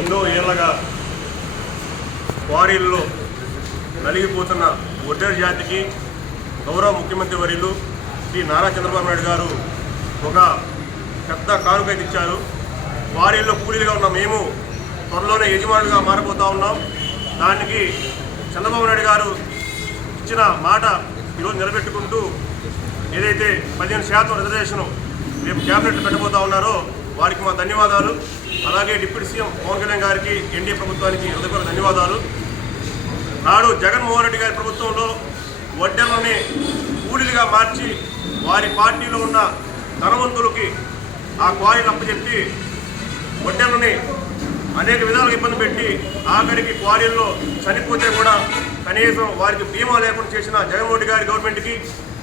ఎన్నో ఏళ్ళగా క్వారీల్లో నలిగిపోతున్న ఒడ్డేరు జాతికి గౌరవ ముఖ్యమంత్రి వర్యులు శ్రీ నారా చంద్రబాబు నాయుడు గారు ఒక పెద్ద కానుక ఇచ్చారు. క్వారీల్లో కూలీలుగా ఉన్న మేము త్వరలోనే యజమానులుగా మారిపోతూ ఉన్నాం. దానికి చంద్రబాబు నాయుడు గారు ఇచ్చిన మాట ఈరోజు నిలబెట్టుకుంటూ ఏదైతే పదిహేను శాతం రిజర్వేషను రేపు క్యాబినెట్ పెట్టబోతా ఉన్నారో వారికి మా ధన్యవాదాలు. అలాగే డిప్యూటీ సీఎం పవన్ కళ్యాణ్ గారికి ఎన్డీఏ ప్రభుత్వానికి హృదయపూర్వక ధన్యవాదాలు. నాడు జగన్మోహన్ రెడ్డి గారి ప్రభుత్వంలో వడ్డెలని కూలీలుగా మార్చి వారి పార్టీలో ఉన్న ధనవంతులకి ఆ క్వారీలు అప్పచెప్పి వడ్డెలని అనేక విధాలుగా ఇబ్బంది పెట్టి ఆఖరికి క్వారీల్లో చనిపోతే కూడా కనీసం వారికి బీమా లేకుండా చేసిన జగన్మోహన్ గారి గవర్నమెంట్కి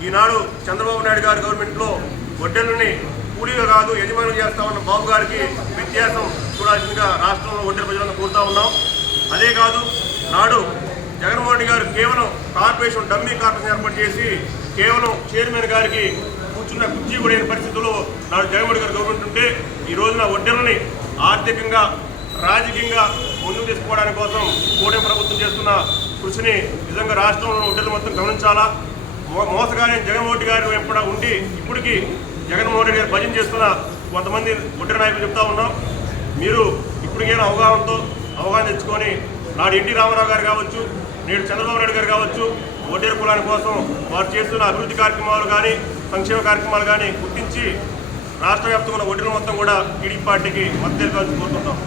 ఈనాడు చంద్రబాబు నాయుడు గారి గవర్నమెంట్లో వడ్డెలని కూలీలు కాదు యజమానులు చేస్తా ఉన్న బాబు గారికి వ్యత్యాసం చూడాల్సిందిగా రాష్ట్రంలో ఒడ్డెల ప్రజలను కోరుతా ఉన్నాం. అదే కాదు నాడు జగన్మోహన్ రెడ్డి గారు కేవలం కార్పొరేషన్ డమ్మీ కార్పొరేషన్ ఏర్పాటు చేసి కేవలం చైర్మన్ గారికి కూర్చున్న కుర్చీ కూడా లేని పరిస్థితుల్లో నాడు జగన్మోహన్ గారు గవర్నమెంట్ ఉంటే ఈ రోజున వడ్డెలని ఆర్థికంగా రాజకీయంగా ముందుకు తీసుకోవడానికి కోసం కూటమి ప్రభుత్వం చేస్తున్న కృషిని నిజంగా రాష్ట్రంలో వడ్డెలు మొత్తం గమనించాలా? మోసగానే జగన్మోహన్ గారు ఎప్పుడ ఉండి ఇప్పటికీ జగన్మోహన్ రెడ్డి గారు భజన చేస్తున్న కొంతమంది గుడ్డ నాయకులు చెప్తా ఉన్నాం. మీరు ఇప్పటికైనా అవగాహనతో అవగాహన తెచ్చుకొని నాడు ఎన్టీ రామారావు గారు కావచ్చు నేడు చంద్రబాబు నాయుడు గారు కావచ్చు ఒడ్డేరు కులాని కోసం వారు చేస్తున్న అభివృద్ధి కార్యక్రమాలు కానీ సంక్షేమ కార్యక్రమాలు కానీ గుర్తించి రాష్ట్ర వ్యాప్తంగా ఉన్న ఒడ్డెలు మొత్తం కూడా టీడీపీ పార్టీకి మద్దతు తెలిపాలని కోరుకుంటాం